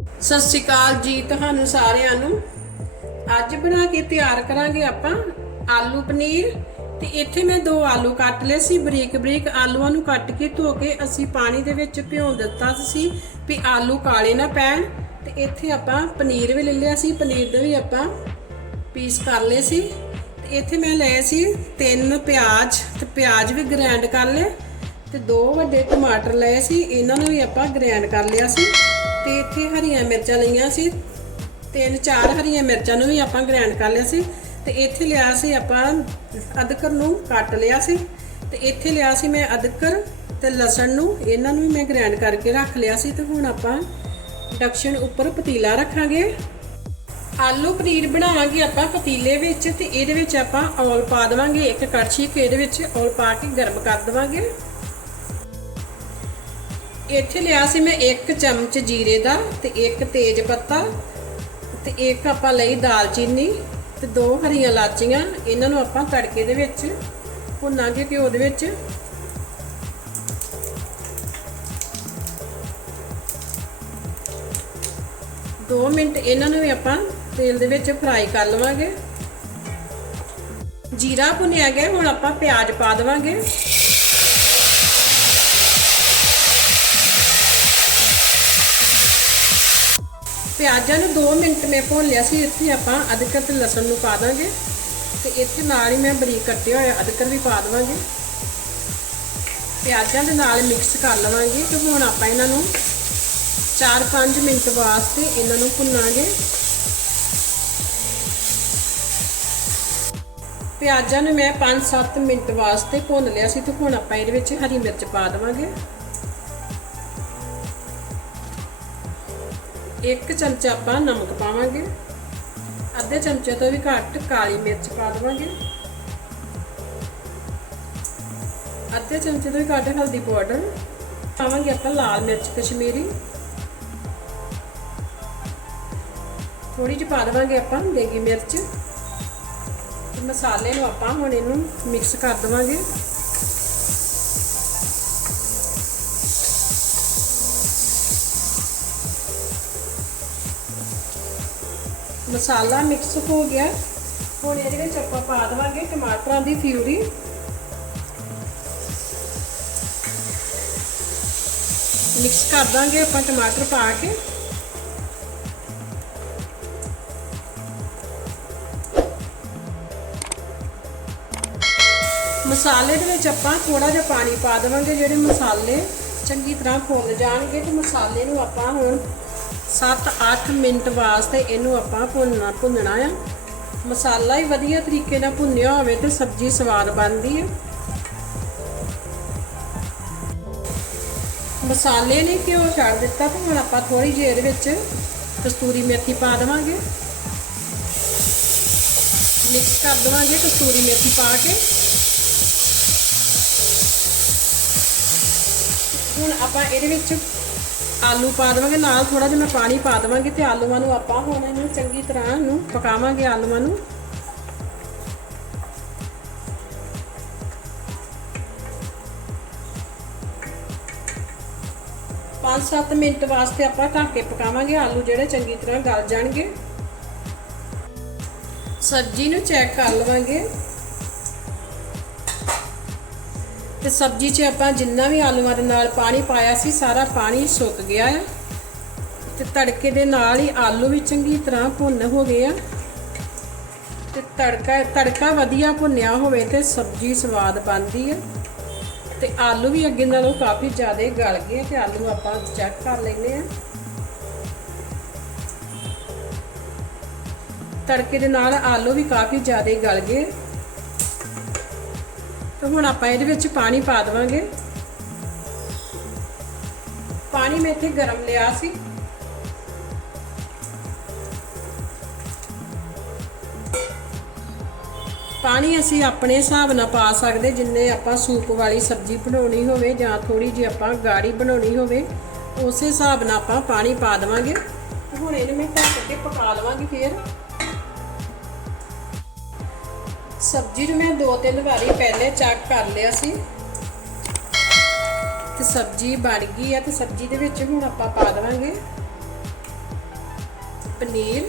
ਸਤਿ ਸ਼੍ਰੀ ਅਕਾਲ ਜੀ ਤੁਹਾਨੂੰ ਸਾਰਿਆਂ ਨੂੰ। ਅੱਜ ਬਣਾ ਕੇ ਤਿਆਰ ਕਰਾਂਗੇ ਆਪਾਂ ਆਲੂ ਪਨੀਰ। ਤੇ ਇੱਥੇ ਮੈਂ ਦੋ ਆਲੂ ਕੱਟ ਲਏ ਸੀ। ਬਰੀਕ ਬਰੀਕ ਆਲੂਆਂ ਨੂੰ ਕੱਟ ਕੇ ਧੋ ਕੇ ਅਸੀਂ ਪਾਣੀ ਦੇ ਵਿੱਚ ਭਿਉਂ ਦਿੱਤਾ ਸੀ ਵੀ ਆਲੂ ਕਾਲੇ ਨਾ ਪੈਣ। ਤੇ ਇੱਥੇ ਆਪਾਂ ਪਨੀਰ ਵੀ ਲੈ ਲਿਆ ਸੀ। ਪਨੀਰ ਦੇ ਵੀ ਆਪਾਂ ਪੀਸ ਕਰ ਲਏ ਸੀ। ਤੇ ਇੱਥੇ ਮੈਂ ਲਏ ਸੀ ਤਿੰਨ ਪਿਆਜ਼। ਤੇ ਪਿਆਜ਼ ਵੀ ਗ੍ਰਾਈਂਡ ਕਰ ਲਏ। ਤੇ ਦੋ ਵੱਡੇ ਟਮਾਟਰ ਲਏ ਸੀ। ਇਹਨਾਂ ਨੂੰ ਵੀ ਆਪਾਂ ਗ੍ਰਾਈਂਡ ਕਰ ਲਿਆ ਸੀ। ਤੇ ਇੱਥੇ ਹਰੀਆਂ ਮਿਰਚਾਂ ਲਈਆਂ ਸੀ। ਤਿੰਨ ਚਾਰ ਹਰੀਆਂ ਮਿਰਚਾਂ ਨੂੰ ਵੀ ਆਪਾਂ ਗ੍ਰਾਈਂਡ ਕਰ ਲਿਆ ਸੀ। ਤੇ ਇੱਥੇ ਲਿਆ ਸੀ ਆਪਾਂ ਅਦਰਕ ਨੂੰ ਕੱਟ ਲਿਆ ਸੀ। ਤੇ ਇੱਥੇ ਲਿਆ ਸੀ ਮੈਂ ਅਦਰਕ ਤੇ ਲਸਣ ਨੂੰ, ਇਹਨਾਂ ਨੂੰ ਵੀ ਮੈਂ ਗ੍ਰਾਈਂਡ ਕਰਕੇ ਰੱਖ ਲਿਆ ਸੀ ਤੇ ਹੁਣ ਆਪਾਂ ਡਕਸ਼ਨ ਉੱਪਰ ਪਤੀਲਾ ਰੱਖਾਂਗੇ। ਆਲੂ ਪਨੀਰ ਬਣਾਵਾਂਗੇ ਆਪਾਂ ਪਤੀਲੇ ਵਿੱਚ ਤੇ ਇਹਦੇ ਵਿੱਚ ਆਪਾਂ ਔਲ ਪਾ ਦੇਵਾਂਗੇ। ਇੱਕ ਕੜਛੀ ਕੇ ਇਹਦੇ ਵਿੱਚ ਔਲ ਪਾ ਕੇ ਗਰਮ ਕਰ ਦੇਵਾਂਗੇ। ਇੱਥੇ ਲਿਆ ਸੀ ਮੈਂ ਇੱਕ ਚਮਚ ਜੀਰੇ ਦਾ ਤੇ ਇੱਕ ਤੇਜ ਪੱਤਾ ਤੇ ਇੱਕ ਆਪਾਂ ਲਈ ਦਾਲਚੀਨੀ ਤੇ ਦੋ ਹਰੀਆਂ ਇਲਾਚੀਆਂ। ਇਹਨਾਂ ਨੂੰ ਆਪਾਂ ਤੜਕੇ ਦੇ ਵਿੱਚ ਭੁੰਨਾਂਗੇ ਘਿਓ ਦੇ ਵਿੱਚ। ਦੋ ਮਿੰਟ ਇਹਨਾਂ ਨੂੰ ਵੀ ਆਪਾਂ ਤੇਲ ਦੇ ਵਿੱਚ ਫਰਾਈ ਕਰ ਲਵਾਂਗੇ। ਜੀਰਾ ਭੁੰਨਿਆ ਗਿਆ, ਹੁਣ ਆਪਾਂ ਪਿਆਜ਼ ਪਾ ਦੇਵਾਂਗੇ। ਪਿਆਜ਼ਾਂ ਨੂੰ 2 ਮਿੰਟ ਮੈਂ ਭੁੰਨ ਲਿਆ ਸੀ, ਇੱਥੇ ਆਪਾਂ ਅਦਰਕ ਤੇ ਲਸਣ ਨੂੰ ਪਾ ਦਾਂਗੇ। ਤੇ ਇੱਥੇ ਨਾਲ ਹੀ ਮੈਂ ਬਰੀਕ ਕੱਟਿਆ ਹੋਇਆ ਅਦਰਕ ਵੀ ਪਾ ਦੇਵਾਂਗੇ। ਪਿਆਜ਼ਾਂ ਦੇ ਨਾਲ ਮਿਕਸ ਕਰ ਲਵਾਂਗੇ ਤੇ ਹੁਣ ਆਪਾਂ ਇਹਨਾਂ ਨੂੰ 4-5 ਮਿੰਟ ਵਾਸਤੇ ਇਹਨਾਂ ਨੂੰ ਭੁੰਨਾਂਗੇ। ਪਿਆਜ਼ਾਂ ਨੂੰ ਮੈਂ 5-7 ਮਿੰਟ ਵਾਸਤੇ ਭੁੰਨ ਲਿਆ ਸੀ ਤੇ ਹੁਣ ਆਪਾਂ ਇਹਦੇ ਵਿੱਚ ਹਰੀ ਮਿਰਚ ਪਾ ਦੇਵਾਂਗੇ। ਇੱਕ ਚਮਚਾ ਆਪਾਂ ਨਮਕ ਪਾਵਾਂਗੇ। ਅੱਧੇ ਚਮਚੇ ਤੋਂ ਵੀ ਘੱਟ ਕਾਲੀ ਮਿਰਚ ਪਾ ਦੇਵਾਂਗੇ। ਅੱਧੇ ਚਮਚੇ ਤੋਂ ਵੀ ਘੱਟ ਹਲਦੀ ਪਾਊਡਰ ਪਾਵਾਂਗੇ ਆਪਾਂ ਲਾਲ ਮਿਰਚ ਕਸ਼ਮੀਰੀ। ਥੋੜੀ ਜਿਹੀ ਪਾ ਦੇਵਾਂਗੇ ਆਪਾਂ ਦੇਗੀ ਮਿਰਚ। ਮਸਾਲੇ ਨੂੰ ਆਪਾਂ ਹੁਣ ਇਹਨੂੰ ਮਿਕਸ ਕਰ ਦੇਵਾਂਗੇ। ਮਸਾਲਾ ਮਿਕਸ ਹੋ ਗਿਆ। ਹੁਣ ਇਹਦੇ ਵਿੱਚ ਆਪਾਂ ਪਾ ਦੇਵਾਂਗੇ ਟਮਾਟਰਾਂ ਦੀ ਫਿਊਰੀ ਮਿਕਸ ਕਰ ਦਾਂਗੇ ਆਪਾਂ ਟਮਾਟਰ ਪਾ ਕੇ। ਮਸਾਲੇ ਦੇ ਵਿੱਚ ਆਪਾਂ ਥੋੜਾ ਜਿਹਾ ਪਾਣੀ ਪਾ ਦੇਵਾਂਗੇ ਜਿਹੜੇ ਮਸਾਲੇ ਚੰਗੀ ਤਰ੍ਹਾਂ ਫੁੱਲ ਜਾਣਗੇ ਤੇ ਮਸਾਲੇ ਨੂੰ ਆਪਾਂ ਹੁਣ 7-8 ਮਿੰਟ ਵਾਸਤੇ ਇਹਨੂੰ ਆਪਾਂ ਭੁੰਨਣਾ ਭੁੰਨਣਾ ਆ। ਮਸਾਲਾ ਹੀ ਵਧੀਆ ਤਰੀਕੇ ਨਾਲ ਭੁੰਨਿਆ ਹੋਵੇ ਤੇ ਸਬਜ਼ੀ ਸਵਾਦ ਬਣਦੀ ਹੈ ਮਸਾਲੇ ਨੇ ਘਿਓ ਛੱਡ ਦਿੱਤਾ ਤੇ ਹੁਣ ਆਪਾਂ ਥੋੜੀ ਜਿਹੀ ਇਹਦੇ ਵਿੱਚ ਕਸਤੂਰੀ ਮੇਥੀ ਪਾ ਦੇਵਾਂਗੇ। ਮਿਕਸ ਕਰ ਦੇਵਾਂਗੇ ਕਸਤੂਰੀ ਮੇਥੀ ਪਾ ਕੇ। ਹੁਣ ਆਪਾਂ ਇਹਦੇ ਵਿੱਚ ਆਲੂ ਪਾ ਦੇਵਾਂਗੇ, ਨਾਲ ਥੋੜਾ ਜਿਹਾ ਮੈਂ ਪਾਣੀ ਪਾ ਦੇਵਾਂਗੇ ਤੇ ਆਲੂਆਂ ਨੂੰ ਆਪਾਂ ਹੁਣ ਇਹਨੂੰ ਚੰਗੀ ਤਰ੍ਹਾਂ ਨੂੰ ਪਕਾਵਾਂਗੇ ਆਲੂਆਂ ਨੂੰ। ਪੰਜ ਸੱਤ ਮਿੰਟ ਵਾਸਤੇ ਆਪਾਂ ਢੱਕ ਕੇ ਪਕਾਵਾਂਗੇ, ਆਲੂ ਜਿਹੜੇ ਚੰਗੀ ਤਰ੍ਹਾਂ ਗਲ ਜਾਣਗੇ। ਸਬਜ਼ੀ ਨੂੰ ਚੈੱਕ ਕਰ ਲਵਾਂਗੇ। ਤੇ ਸਬਜ਼ੀ 'ਚ ਆਪਾਂ ਜਿੰਨਾ ਵੀ ਆਲੂਆਂ ਦੇ ਨਾਲ ਪਾਣੀ ਪਾਇਆ ਸੀ, ਸਾਰਾ ਪਾਣੀ ਸੁੱਕ ਗਿਆ ਹੈ ਤੇ ਤੜਕੇ ਦੇ ਨਾਲ ਹੀ ਆਲੂ ਵੀ ਚੰਗੀ ਤਰ੍ਹਾਂ ਭੁੰਨ ਹੋ ਗਏ ਆ। ਤੇ ਤੜਕਾ ਤੜਕਾ ਵਧੀਆ ਭੁੰਨਿਆ ਹੋਵੇ ਤੇ ਸਬਜ਼ੀ ਸਵਾਦ ਬਣਦੀ ਹੈ ਤੇ ਆਲੂ ਵੀ ਅੱਗੇ ਨਾਲੋਂ ਕਾਫੀ ਜ਼ਿਆਦਾ ਗਲ ਗਏ ਤੇ ਆਲੂ ਆਪਾਂ ਚੈੱਕ ਕਰ ਲੈਨੇ ਆ। ਤੜਕੇ ਦੇ ਨਾਲ ਆਲੂ ਵੀ ਕਾਫੀ ਜ਼ਿਆਦਾ ਗਲ ਗਏ। ਤੇ ਹੁਣ ਆਪਾਂ ਇਹਦੇ ਵਿੱਚ ਪਾਣੀ ਪਾ ਦੇਵਾਂਗੇ। ਪਾਣੀ ਮੈਂ ਇੱਥੇ ਗਰਮ ਲਿਆ ਸੀ। ਪਾਣੀ ਅਸੀਂ ਆਪਣੇ ਹਿਸਾਬ ਨਾਲ ਪਾ ਸਕਦੇ, ਜਿੰਨੇ ਆਪਾਂ ਸੂਪ ਵਾਲੀ ਸਬਜ਼ੀ ਬਣਾਉਣੀ ਹੋਵੇ ਜਾਂ ਥੋੜੀ ਜਿਹੀ ਆਪਾਂ ਗਾੜੀ ਬਣਾਉਣੀ ਹੋਵੇ, ਉਸੇ ਹਿਸਾਬ ਨਾਲ ਆਪਾਂ ਪਾਣੀ ਪਾ ਦੇਵਾਂਗੇ। ਹੁਣ ਇਹਨੂੰ ਮੈਂ ਢੱਕ ਕੇ ਪਕਾ ਲਵਾਂਗੀ ਫੇਰ। ਸਬਜ਼ੀ ਨੂੰ ਮੈਂ ਦੋ ਤਿੰਨ ਵਾਰੀ ਪਹਿਲੇ ਚੈੱਕ ਕਰ ਲਿਆ ਸੀ। ਤੇ ਸਬਜ਼ੀ ਬਣ ਗਈ ਆ ਤੇ ਸਬਜ਼ੀ ਦੇ ਵਿੱਚ ਹੁਣ ਆਪਾਂ ਪਾ ਦੇਵਾਂਗੇ ਪਨੀਰ।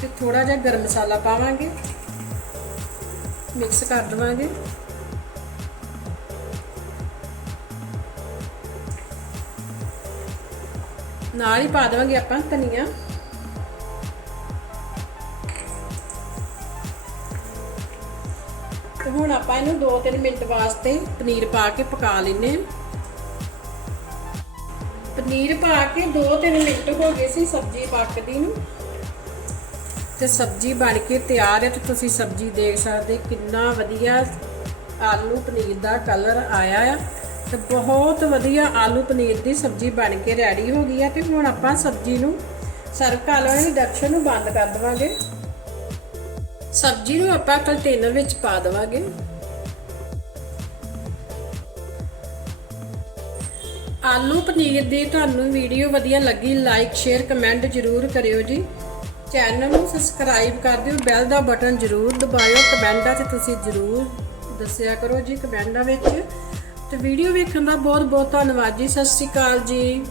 ਤੇ ਥੋੜਾ ਜਿਹਾ ਗਰਮ ਮਸਾਲਾ ਪਾਵਾਂਗੇ। ਮਿਕਸ ਕਰ ਦਵਾਂਗੇ। ਨਾਲ ਹੀ ਪਾ ਦੇਵਾਂਗੇ ਆਪਾਂ ਧਨੀਆ। ਤੇ ਹੁਣ ਆਪਾਂ ਇਹਨੂੰ 2-3 ਮਿੰਟ ਵਾਸਤੇ ਪਨੀਰ ਪਾ ਕੇ ਪਕਾ ਲੈਨੇ ਆ ਪਨੀਰ ਪਾ ਕੇ 2-3 ਮਿੰਟ ਹੋ ਗਏ ਸੀ ਸਬਜ਼ੀ ਪੱਕਦੀ ਨੂੰ। ਤੇ ਸਬਜ਼ੀ ਬਣ ਕੇ ਤਿਆਰ ਹੈ ਤੇ ਤੁਸੀਂ ਸਬਜ਼ੀ ਦੇਖ ਸਕਦੇ ਕਿੰਨਾ ਵਧੀਆ ਆਲੂ ਪਨੀਰ ਦਾ ਕਲਰ ਆਇਆ ਆ। ਤੇ ਬਹੁਤ ਵਧੀਆ ਆਲੂ ਪਨੀਰ ਦੀ ਸਬਜ਼ੀ ਬਣ ਕੇ ਰੈਡੀ ਹੋ ਗਈ ਆ ਤੇ ਹੁਣ ਆਪਾਂ ਸਬਜ਼ੀ ਨੂੰ ਸਰਵ ਕਰ ਲਵਾਂਗੇ ਡਕਸ਼ਨ ਨੂੰ ਬੰਦ ਕਰ ਦਵਾਂਗੇ। ਸਬਜ਼ੀ ਨੂੰ ਆਪਾਂ ਕੰਟੇਨਰ ਵਿੱਚ ਪਾ ਦਵਾਂਗੇ। ਆਲੂ ਪਨੀਰ ਦੀ ਤੁਹਾਨੂੰ ਵੀਡੀਓ ਵਧੀਆ ਲੱਗੀ ਲਾਈਕ ਸ਼ੇਅਰ ਕਮੈਂਟ ਜ਼ਰੂਰ ਕਰਿਓ ਜੀ। ਚੈਨਲ ਨੂੰ ਸਬਸਕ੍ਰਾਈਬ ਕਰ ਦਿਓ ਬੈਲ ਦਾ ਬਟਨ ਜ਼ਰੂਰ ਦਬਾਇਓ, ਕਮੈਂਟਾਂ 'ਚ ਤੁਸੀਂ ਜ਼ਰੂਰ ਦੱਸਿਆ ਕਰੋ ਜੀ ਕਮੈਂਟਾਂ ਵਿੱਚ। ਤੇ ਵੀਡੀਓ ਵੇਖਣ ਦਾ ਬਹੁਤ ਬਹੁਤ ਧੰਨਵਾਦ ਜੀ, ਸਤਿ ਸ਼੍ਰੀ ਅਕਾਲ ਜੀ।